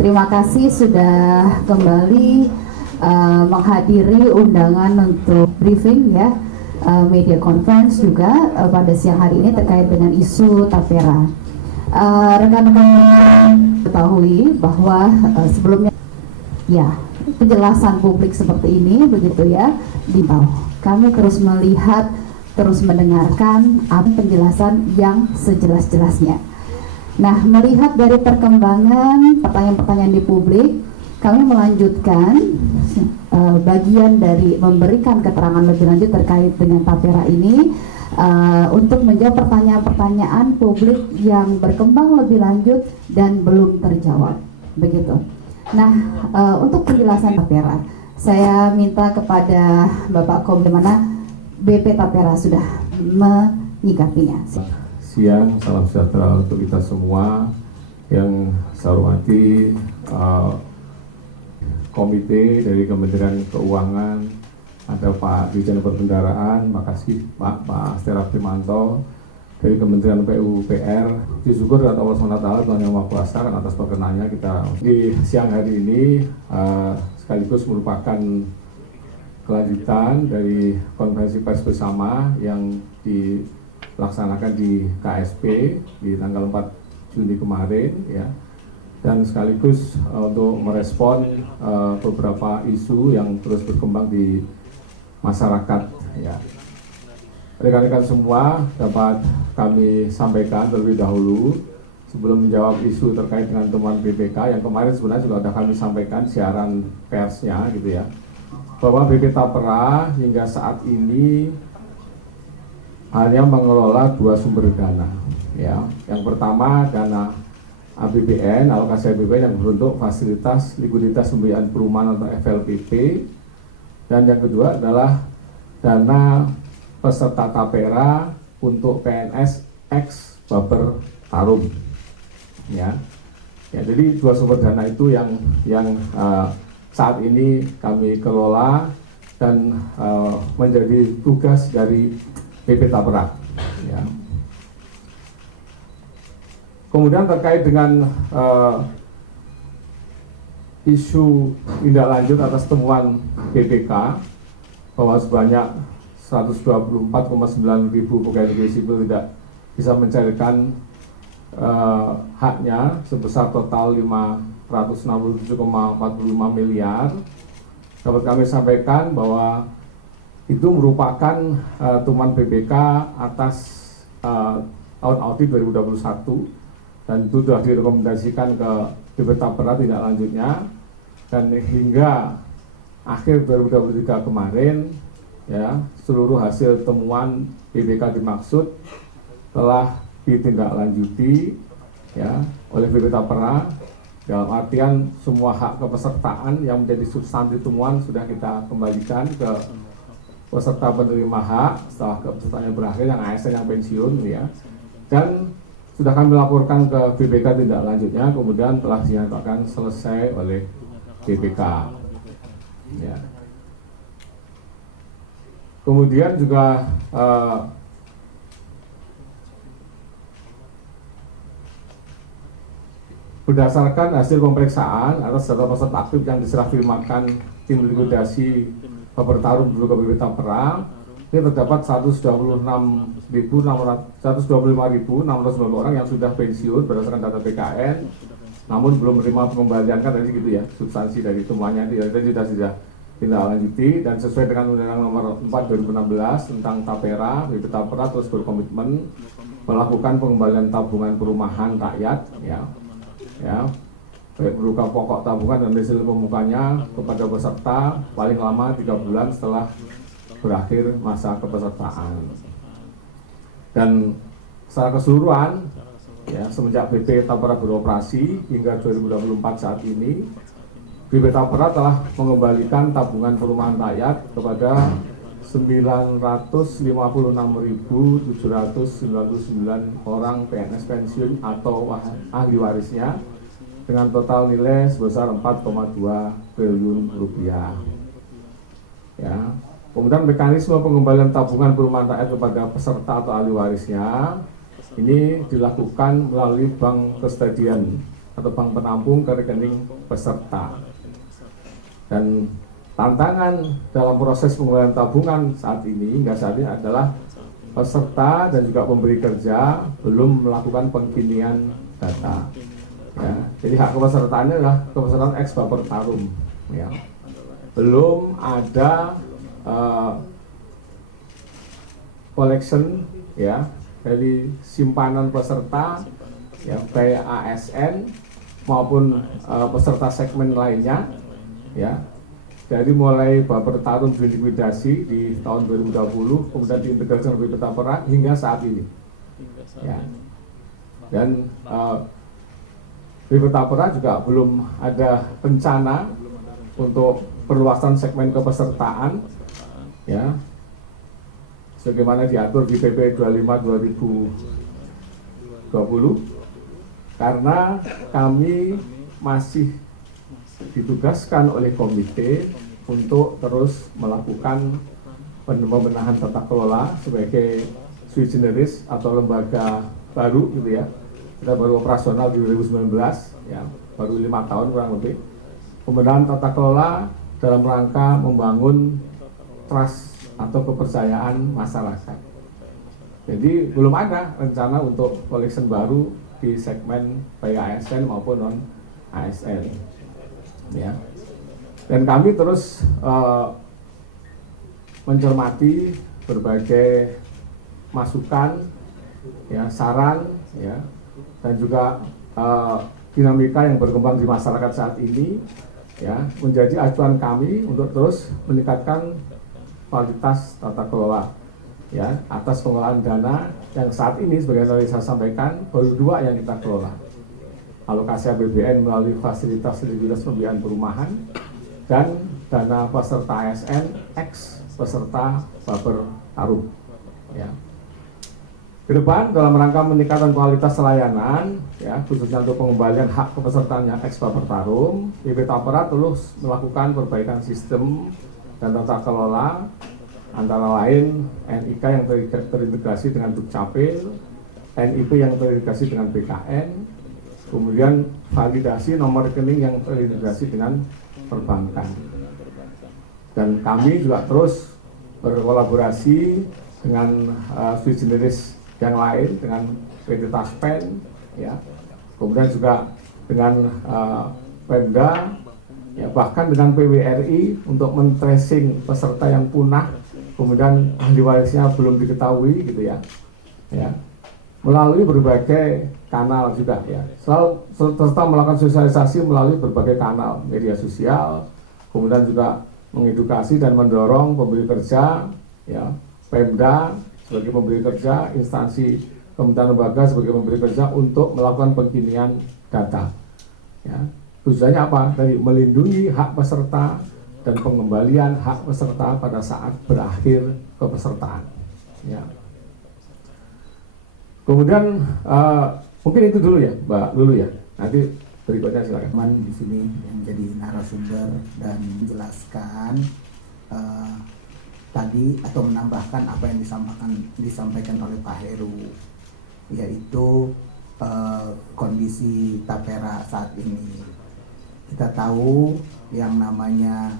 Terima kasih sudah kembali menghadiri undangan untuk briefing ya, media conference juga pada siang hari ini terkait dengan isu Tapera. Rekan-rekan ketahui bahwa sebelumnya ya penjelasan publik seperti ini begitu ya, kami terus melihat, terus mendengarkan penjelasan yang sejelas-jelasnya. Nah, melihat dari perkembangan pertanyaan-pertanyaan di publik, kami melanjutkan bagian dari memberikan keterangan lebih lanjut terkait dengan Tapera ini untuk menjawab pertanyaan-pertanyaan publik yang berkembang lebih lanjut dan belum terjawab. Begitu. Nah, untuk penjelasan Tapera, saya minta kepada Bapak Kom, bagaimana BP Tapera sudah menyikapinya. Siang, salam sejahtera untuk kita semua. Yang saya hormati komite dari Kementerian Keuangan, ada Pak Dirjen Perbendaharaan, makasih Pak Astera Primanto dari Kementerian PUPR. Syukur kepada Allah SWT, Tuhan Yang Maha Kuasa, atas perkenannya kita di siang hari ini sekaligus merupakan kelanjutan dari konferensi pers bersama yang dilaksanakan di KSP di tanggal 4 Juni kemarin ya, dan sekaligus untuk merespon beberapa isu yang terus berkembang di masyarakat ya. Rekan-rekan semua, dapat kami sampaikan terlebih dahulu sebelum menjawab isu terkait dengan temuan BPK yang kemarin sebenarnya juga sudah kami sampaikan siaran persnya gitu ya, bahwa BP Tapera hingga saat ini hanya mengelola dua sumber dana ya. Yang pertama dana APBN, alokasi APBN yang berbentuk fasilitas likuiditas pembiayaan perumahan atau FLPP, dan yang kedua adalah dana peserta Tapera untuk PNS ex Baper Tarum ya. Ya, jadi dua sumber dana itu yang saat ini kami kelola dan menjadi tugas dari BP Tapera ya. Kemudian terkait dengan isu tindak lanjut atas temuan BPK bahwa sebanyak 124,9 ribu pegawai negeri sipil tidak bisa mencairkan haknya sebesar total 567,45 miliar, dapat kami sampaikan bahwa itu merupakan temuan BPK atas tahun audit 2021 dan itu sudah direkomendasikan ke BP Tapera tindak lanjutnya, dan hingga akhir 2023 kemarin ya, seluruh hasil temuan BPK dimaksud telah ditindaklanjuti ya oleh BP Tapera, dalam artian semua hak kepesertaan yang menjadi substansi temuan sudah kita kembalikan ke peserta penerima hak setelah kepesertaannya berakhir, yang ASN yang pensiun ya, dan sudah kami laporkan ke BPK tindak lanjutnya, kemudian telah dinyatakan selesai oleh BPK ya. Kemudian juga berdasarkan hasil pemeriksaan atas data peserta aktif yang diserah terimakan tim likuidasi Baper Tarum dulu ke BP Tapera, ini terdapat 125.690 orang yang sudah pensiun berdasarkan data BKN, namun belum menerima pengembalian, kan tadi gitu ya, substansi dari temuannya itu sudah tindak lanjuti, dan sesuai dengan Undang-Undang Nomor 4 2016 tentang Tapera, BP Tapera terus berkomitmen melakukan pengembalian tabungan perumahan rakyat ya, baik berupa pokok tabungan dan hasil pemukanya kepada peserta paling lama 3 bulan setelah berakhir masa kepesertaan. Dan secara keseluruhan ya, semenjak BP Tapera beroperasi hingga 2024 saat ini, BP Tapera telah mengembalikan tabungan perumahan rakyat kepada 956.799 orang PNS pensiun atau ahli warisnya, dengan total nilai sebesar 4,2 triliun rupiah. Ya. Kemudian mekanisme pengembalian tabungan perumahan rakyat kepada peserta atau ahli warisnya ini dilakukan melalui bank kustodian atau bank penampung ke rekening peserta. Dan tantangan dalam proses pengembalian tabungan saat ini hingga saat ini adalah peserta dan juga pemberi kerja belum melakukan pengkinian data. Ya, jadi hak kepesertaannya adalah kepesertaan ex baper tarum. Ya. Belum ada collection ya dari simpanan peserta ya baik ASN maupun peserta segmen lainnya ya dari mulai baper tarum dilikuidasi di tahun 2020 kemudian diintegrasikan BP Tapera hingga saat ini ya. Dan BP Tapera juga belum ada rencana untuk perluasan segmen kepesertaan ya sebagaimana diatur di PP 25/2020 karena kami masih ditugaskan oleh komite untuk terus melakukan pembenahan tata kelola sebagai sui generis atau lembaga baru gitu ya. Kita baru operasional di 2019 ya, baru 5 tahun kurang lebih. Pembenahan tata kelola dalam rangka membangun trust atau kepercayaan masyarakat. Jadi belum ada rencana untuk collection baru di segmen baik ASN maupun non ASN. Ya. Dan kami terus mencermati berbagai masukan, ya, saran, ya, dan juga dinamika yang berkembang di masyarakat saat ini, ya, menjadi acuan kami untuk terus meningkatkan kualitas tata kelola ya atas pengelolaan dana yang saat ini sebagai tadi saya sampaikan baru 2 yang kita kelola, alokasi APBN melalui fasilitas likuiditas pembiayaan perumahan dan dana peserta ASN ex peserta baper tarum ya. Ke depan dalam rangka meningkatkan kualitas layanan ya khususnya untuk pengembalian hak kepesertaan yang ex baper tarum, BP Tapera terus melakukan perbaikan sistem dan tata kelola antara lain NIK yang terintegrasi dengan Dukcapil, NIP yang terintegrasi dengan BKN, kemudian validasi nomor rekening yang terintegrasi dengan perbankan. Dan kami juga terus berkolaborasi dengan sui generis yang lain, dengan PT Taspen, ya, kemudian juga dengan Pemda, ya, bahkan dengan PWRI untuk men-tracing peserta yang punah, kemudian ahli warisnya belum diketahui, gitu ya, ya, melalui berbagai kanal juga, ya, serta melakukan sosialisasi melalui berbagai kanal media sosial, kemudian juga mengedukasi dan mendorong pemberi kerja, ya, Pemda sebagai pemberi kerja, instansi kementerian lembaga sebagai pemberi kerja untuk melakukan pengkinian data, ya. Tujuannya apa? Dari melindungi hak peserta dan pengembalian hak peserta pada saat berakhir kepesertaan. Ya. Kemudian mungkin itu dulu ya, Mbak Lulu ya. Nanti berikutnya silakan. Di sini yang jadi narasumber dan menjelaskan tadi atau menambahkan apa yang disampaikan oleh Pak Heru, yaitu kondisi Tapera saat ini. Kita tahu yang namanya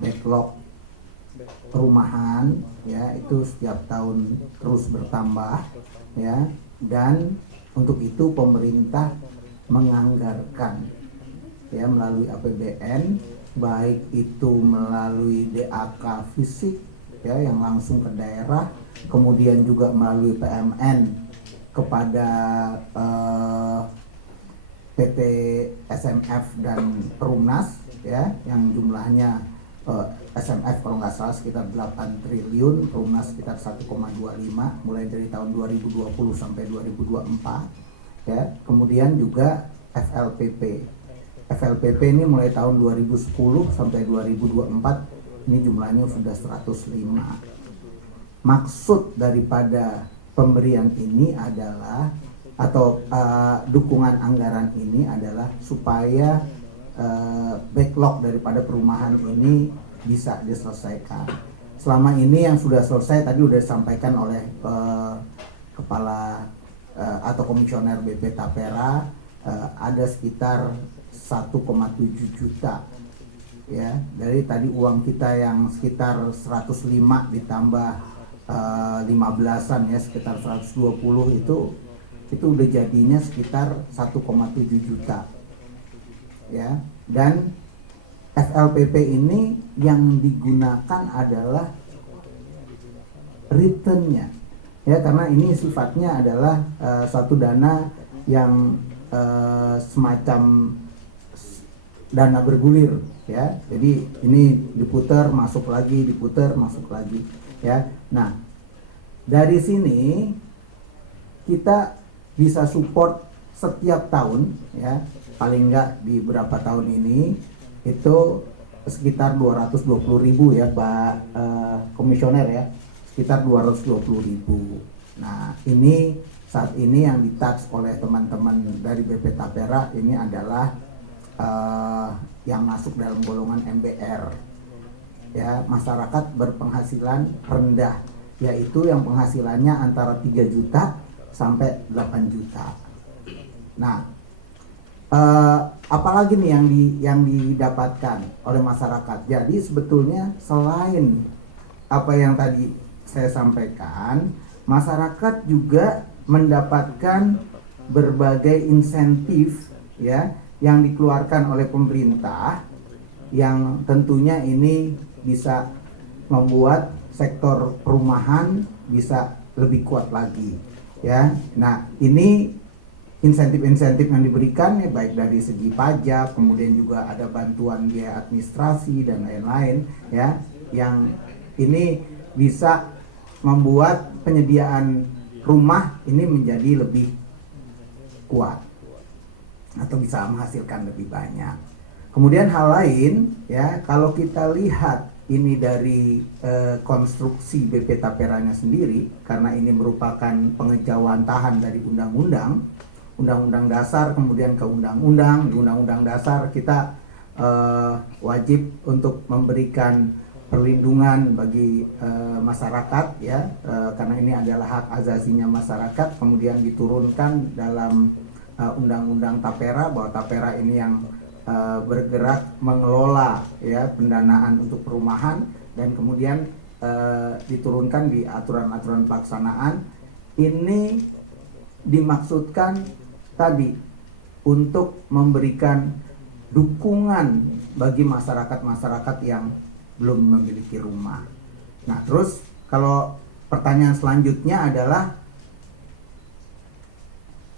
backlog perumahan ya itu setiap tahun terus bertambah ya, dan untuk itu pemerintah menganggarkan ya melalui APBN, baik itu melalui DAK fisik ya yang langsung ke daerah, kemudian juga melalui PMN kepada PT SMF dan Perumnas ya yang jumlahnya SMF kalau nggak salah sekitar 8 triliun, Perumnas sekitar 1,25 mulai dari tahun 2020 sampai 2024 ya. Kemudian juga FLPP ini mulai tahun 2010 sampai 2024 ini jumlahnya sudah 105. Maksud daripada pemberian ini adalah atau dukungan anggaran ini adalah supaya backlog daripada perumahan ini bisa diselesaikan. Selama ini yang sudah selesai tadi sudah disampaikan oleh kepala atau komisioner BP Tapera ada sekitar 1,7 juta ya. Dari tadi uang kita yang sekitar 105 ditambah 15-an ya, sekitar 120, itu udah jadinya sekitar 1,7 juta ya. Dan FLPP ini yang digunakan adalah returnnya ya, karena ini sifatnya adalah suatu dana yang semacam dana bergulir ya. Jadi ini diputar masuk lagi, diputar masuk lagi ya. Nah, dari sini kita bisa support setiap tahun ya, paling enggak di beberapa tahun ini itu sekitar 220.000 ya Pak Komisioner ya, sekitar 220.000. Nah, ini saat ini yang di-touch oleh teman-teman dari BP Tapera ini adalah yang masuk dalam golongan MBR ya, masyarakat berpenghasilan rendah, yaitu yang penghasilannya antara 3 juta sampai 8 juta. Nah, apalagi nih yang didapatkan oleh masyarakat. Jadi sebetulnya selain apa yang tadi saya sampaikan, masyarakat juga mendapatkan berbagai insentif ya yang dikeluarkan oleh pemerintah, yang tentunya ini bisa membuat sektor perumahan bisa lebih kuat lagi ya. Nah, ini insentif-insentif yang diberikan ya, baik dari segi pajak, kemudian juga ada bantuan biaya administrasi dan lain-lain ya, yang ini bisa membuat penyediaan rumah ini menjadi lebih kuat atau bisa menghasilkan lebih banyak. Kemudian hal lain ya, kalau kita lihat ini dari konstruksi BP Taperanya sendiri, karena ini merupakan pengejawantahan dari undang-undang dasar, kemudian ke undang-undang. Di undang-undang dasar kita wajib untuk memberikan perlindungan bagi masyarakat ya, karena ini adalah hak asasinya masyarakat. Kemudian diturunkan dalam undang-undang Tapera bahwa Tapera ini yang bergerak mengelola ya pendanaan untuk perumahan, dan kemudian diturunkan di aturan-aturan pelaksanaan. Ini dimaksudkan tadi untuk memberikan dukungan bagi masyarakat-masyarakat yang belum memiliki rumah. Nah, terus kalau pertanyaan selanjutnya adalah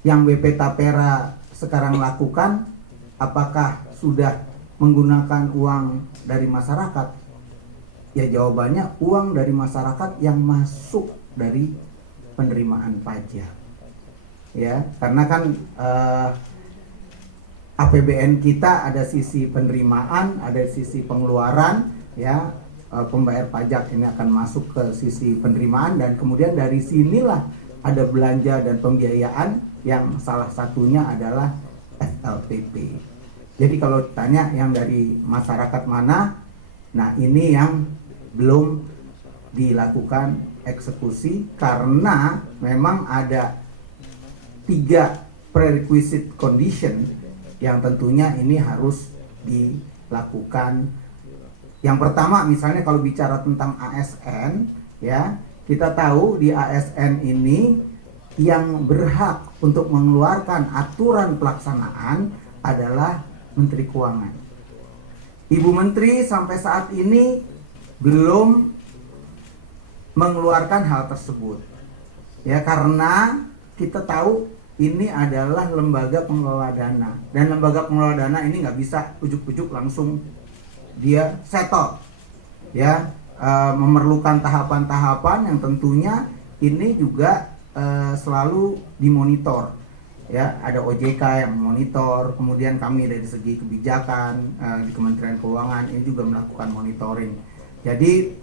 yang BP Tapera sekarang lakukan, apakah sudah menggunakan uang dari masyarakat? Ya, jawabannya uang dari masyarakat yang masuk dari penerimaan pajak. Ya, karena kan APBN kita ada sisi penerimaan, ada sisi pengeluaran ya. Pembayar pajak ini akan masuk ke sisi penerimaan, dan kemudian dari sinilah ada belanja dan pembiayaan yang salah satunya adalah FLPP. Jadi kalau tanya yang dari masyarakat mana, nah ini yang belum dilakukan eksekusi karena memang ada 3 prerequisite condition yang tentunya ini harus dilakukan. Yang pertama, misalnya kalau bicara tentang ASN ya, kita tahu di ASN ini yang berhak untuk mengeluarkan aturan pelaksanaan adalah Menteri Keuangan. Ibu Menteri sampai saat ini belum mengeluarkan hal tersebut. Ya, karena kita tahu ini adalah lembaga pengelola dana, dan lembaga pengelola dana ini nggak bisa ujuk-ujuk langsung dia settle ya, memerlukan tahapan-tahapan yang tentunya ini juga selalu dimonitor ya. Ada OJK yang memonitor, kemudian kami dari segi kebijakan di Kementerian Keuangan ini juga melakukan monitoring. Jadi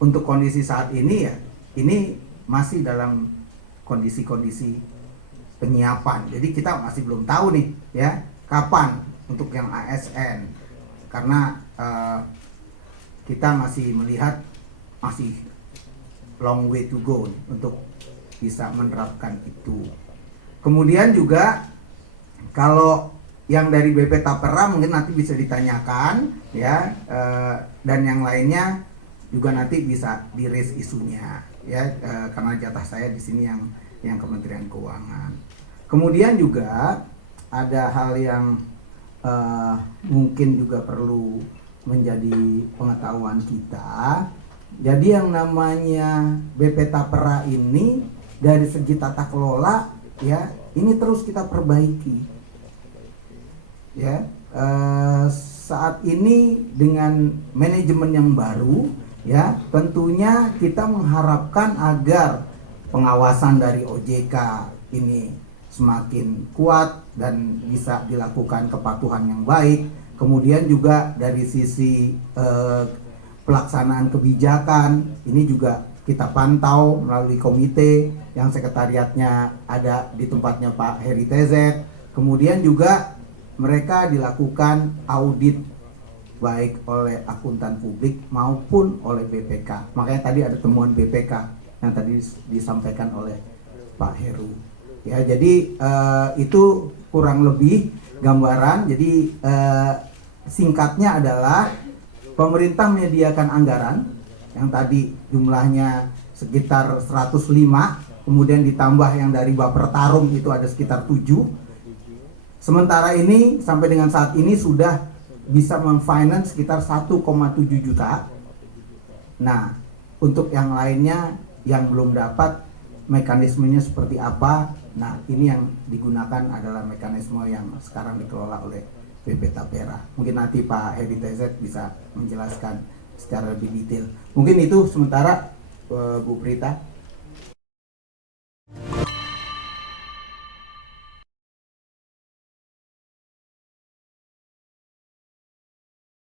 untuk kondisi saat ini ya, ini masih dalam kondisi-kondisi penyiapan. Jadi kita masih belum tahu nih ya kapan untuk yang ASN, karena kita masih melihat masih long way to go untuk bisa menerapkan itu. Kemudian juga kalau yang dari BP Tapera mungkin nanti bisa ditanyakan ya, dan yang lainnya juga nanti bisa di-raise isunya ya, karena jatah saya di sini yang Kementerian Keuangan. Kemudian juga ada hal yang mungkin juga perlu menjadi pengetahuan kita. Jadi yang namanya BP Tapera ini dari segi tata kelola ya, ini terus kita perbaiki ya. Saat ini dengan manajemen yang baru ya, tentunya kita mengharapkan agar pengawasan dari OJK ini semakin kuat dan bisa dilakukan kepatuhan yang baik. Kemudian juga dari sisi pelaksanaan kebijakan ini juga kita pantau melalui komite yang sekretariatnya ada di tempatnya Pak Heri TZ. Kemudian juga mereka dilakukan audit baik oleh akuntan publik maupun oleh BPK. Makanya tadi ada temuan BPK yang tadi disampaikan oleh Pak Heru. Ya, jadi itu kurang lebih gambaran. Jadi singkatnya adalah pemerintah menyediakan anggaran yang tadi jumlahnya sekitar 105, kemudian ditambah yang dari Bapertarum itu ada sekitar 7. Sementara ini sampai dengan saat ini sudah bisa memfinance sekitar 1,7 juta. Nah, untuk yang lainnya yang belum dapat mekanismenya seperti apa. Nah, ini yang digunakan adalah mekanisme yang sekarang dikelola oleh BP Tapera. Mungkin nanti Pak Heri TZ bisa menjelaskan secara lebih detail. Mungkin itu sementara Bu Prita.